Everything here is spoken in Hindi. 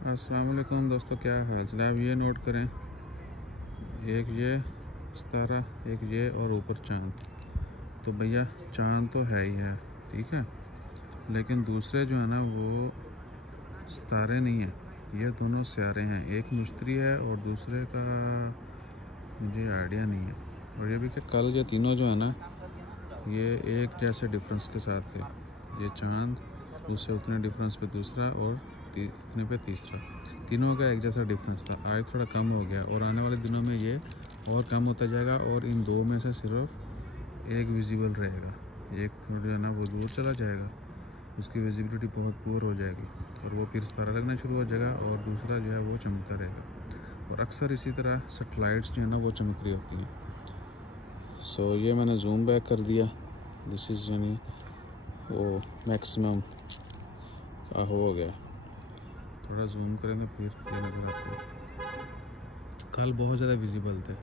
अस्सलाम वालेकुम दोस्तों, क्या हाल चाल है। अब ये नोट करें, एक ये सितारा, एक ये और ऊपर चांद। तो भैया चांद तो है ही है, ठीक है, लेकिन दूसरे जो है ना वो सितारे नहीं हैं, ये दोनों सियारे हैं। एक मुश्तरी है और दूसरे का मुझे आइडिया नहीं है। और ये भी कि कल ये तीनों जो है ना ये एक जैसे डिफरेंस के साथ थे। ये चांद, उससे उतने डिफरेंस पे दूसरा और इतने पे तीसरा, तीनों का एक जैसा डिफरेंस था। आज थोड़ा कम हो गया और आने वाले दिनों में ये और कम होता जाएगा और इन दो में से सिर्फ एक विजिबल रहेगा। एक थोड़ा जो है ना वो दूर चला जाएगा, उसकी विजिबिलिटी बहुत पुअर हो जाएगी और वो फिर सितारा लगना शुरू हो जाएगा और दूसरा जो है वो चमकता रहेगा। और अक्सर इसी तरह सेटेलाइट्स जो है ना वो चमक रही होती हैं। सो ये मैंने जूम बैक कर दिया। दिस इज़ यानी वो मैक्सिमम हो गया। थोड़ा जूम करें तो फिर ये नज़र आती है। कल बहुत ज़्यादा विजिबल थे।